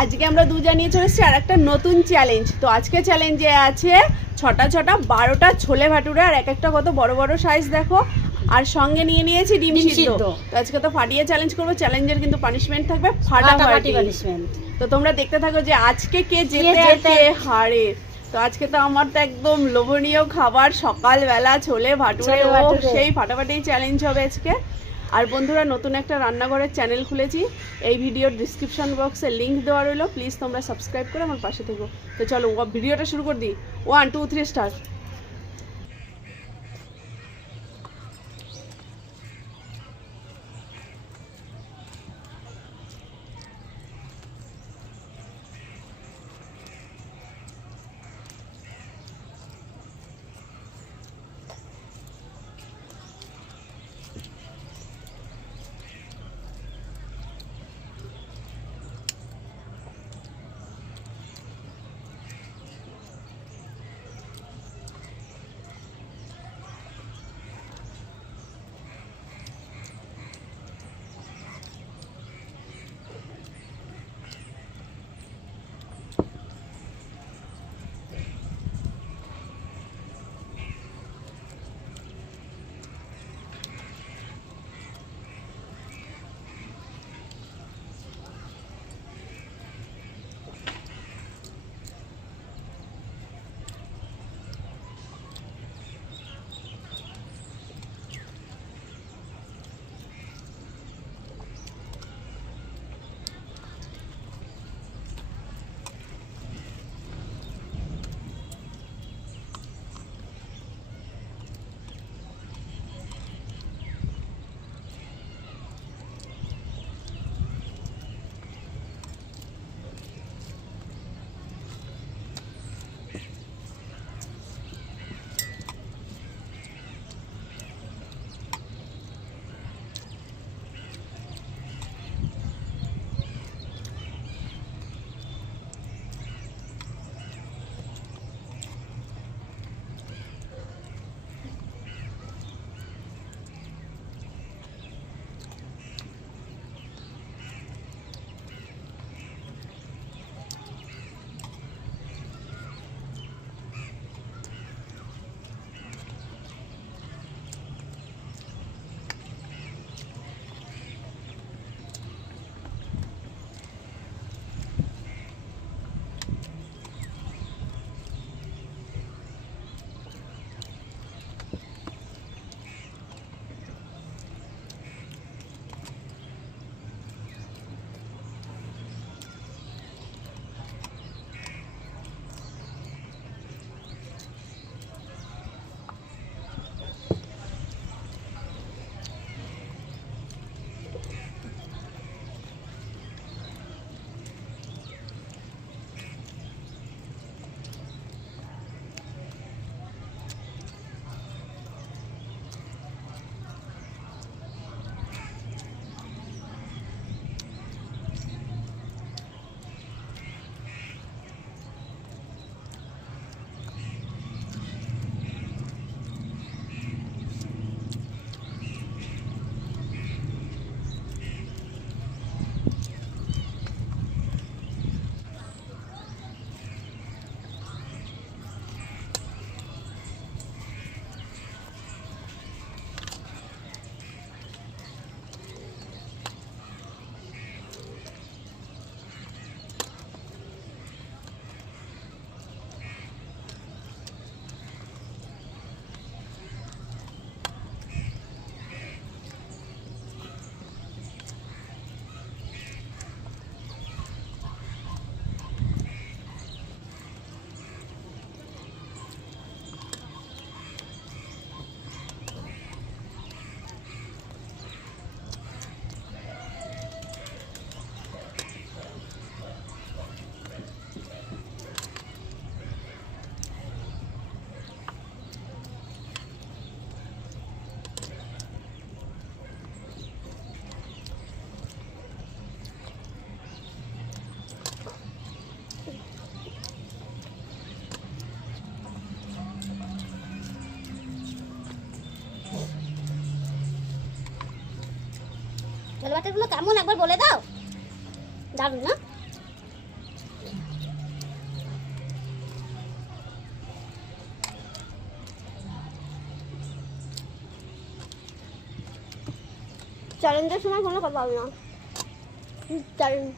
আজকে আমরা দু জানিয়ে চলে এসেছি আর একটা নতুন চ্যালেঞ্জ তো আজকে চ্যালেঞ্জে আছে ছটা ছটা বারোটা ছোলে ভাটুরা আর এক একটা কত বড় বড় সাইজ দেখো। আর সঙ্গে নিয়ে নিয়েছি ডিম সিদ্ধ। তো আজকে তো ফাটিয়ে চ্যালেঞ্জ করব চ্যালেঞ্জের কিন্তু পানিশমেন্ট থাকবে ফাটাফাটি পানিশমেন্ট তো তোমরা দেখতে থাকো যে আজকে কে জেতে আর কে হারে। তো আজকে তো আমার তো একদম লোভনীয় খাবার সকালবেলা ছোলে ভাটুরে ছোলে ও ভাটুরে। সেই ফাটাফাটি চ্যালেঞ্জ হবে আজকে। আর বন্ধুরা, নতুন একটা রান্নাঘরের চ্যানেল খুলেছি। এই ভিডিওর ডিসক্রিপশন বক্সে লিঙ্ক দেওয়া রইল। প্লিজ তোমরা সাবস্ক্রাইব করে আমার পাশে থেকো। তো চলো ভিডিওটা শুরু করে দিই। ওয়ান টু থ্রি স্টার বাটারগুলো কেমন একবার বলে দাও। দারুণ না? চ্যালেঞ্জের সময় কোনো কথা হবে না। চ্যালেঞ্জ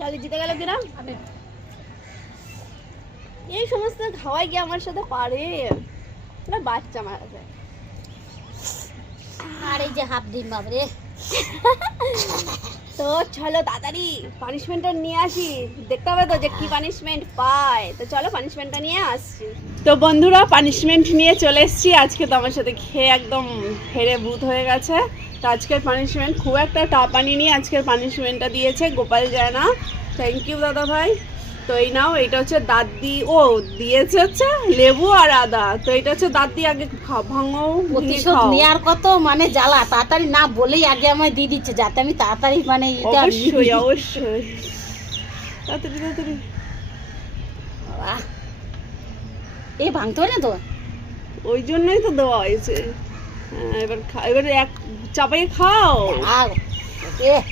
ডালি জিতে গেল কিনা? এই সমস্ত খাওয়াই কি আমার সাথে পারে? না বাচ্চা আমার কাছে আর এই যে হাফ ডিম বাবরে তো চলো তাড়াতাড়ি পানিশমেন্টটা নিয়ে আসি। দেখতে হবে তো যে কি পানিশমেন্ট পায়। তো চলো পানিশমেন্টটা নিয়ে আসছি। তো বন্ধুরা পানিশমেন্ট নিয়ে চলে এসেছি। আজকে তো আমার সাথে খেয়ে একদম হেরে ভূত হয়ে গেছে। তো আজকের পানিশমেন্ট খুব একটা টাপানি নিয়ে আজকের পানিশমেন্টটা দিয়েছে গোপাল জানা। থ্যাংক ইউ দাদা ভাই। তো এই নাও এটা হচ্ছে দাঁত দি ও দিয়েছে হচ্ছে লেবু আর আদা। তো এটা হচ্ছে দাঁত দিয়ে আগে ভাঙো প্রতিশোধ। নেওয়ার কত মানে জ্বালা তাড়াতাড়ি না বলেই আগে আমায় দিয়ে দিচ্ছে যাতে আমি তাড়াতাড়ি মানে এটা অবশ্যই অবশ্যই। তাড়াতাড়ি তাড়াতাড়ি। এ ভাঙতে হয় না তো? ওই জন্যই তো দেওয়া হয়েছে। হ্যাঁ, এবার খা- এবার এক চাপাই খাও। আগ এ।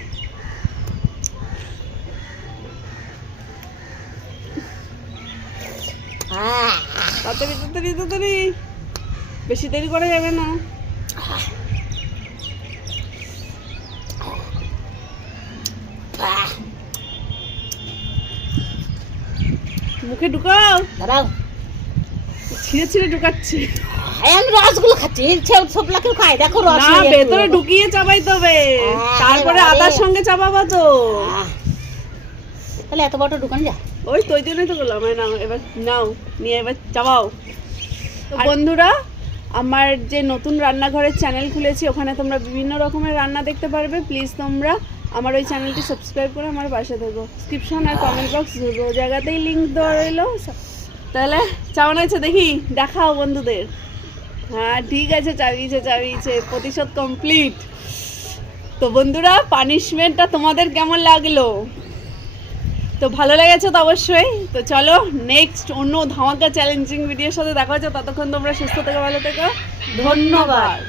আহ, তাড়াতাড়ি তাড়াতাড়ি তাড়াতাড়ি। বেশি দেরি করা যাবে না। মুখে ঢুকাও। দাঁড়াও। ছিঁড়ে ছিঁড়ে ঢুকাচ্ছে। এই আমি রসগুলো খাচ্ছি। এই সব সবলাকেও খাই দেখো রস না ভেতরে ঢুকিয়ে চাপাইতে হবে তারপরে আদার সঙ্গে চাপাবা তো। তাহলে এত বড় দোকান যা। ওই তো ওই জন্যই তো বললাম নাও এবার নাও নিয়ে এবার চাপাও বন্ধুরা আমার যে নতুন রান্নাঘরের চ্যানেল খুলেছি ওখানে তোমরা বিভিন্ন রকমের রান্না দেখতে পারবে। প্লিজ তোমরা আমার ওই চ্যানেলটি সাবস্ক্রাইব করে আমার পাশে থেকো। ডিসক্রিপশন আর কমেন্ট বক্স দুটো জায়গাতেই লিঙ্ক দেওয়া রইল। তাহলে কেমন হয়েছে দেখি? দেখাও বন্ধুদের। হ্যাঁ ঠিক আছে চাবিয়েছে চাবিয়েছে প্রতিশোধ কমপ্লিট তো বন্ধুরা পানিশমেন্টটা তোমাদের কেমন লাগল? তো ভালো লেগেছে তো অবশ্যই। তো চলো নেক্সট অন্য ধামাকা চ্যালেঞ্জিং ভিডিওর সাথে দেখা হচ্ছে। ততক্ষণ তোমরা সুস্থ থেকে, ভালো থেকো। ধন্যবাদ।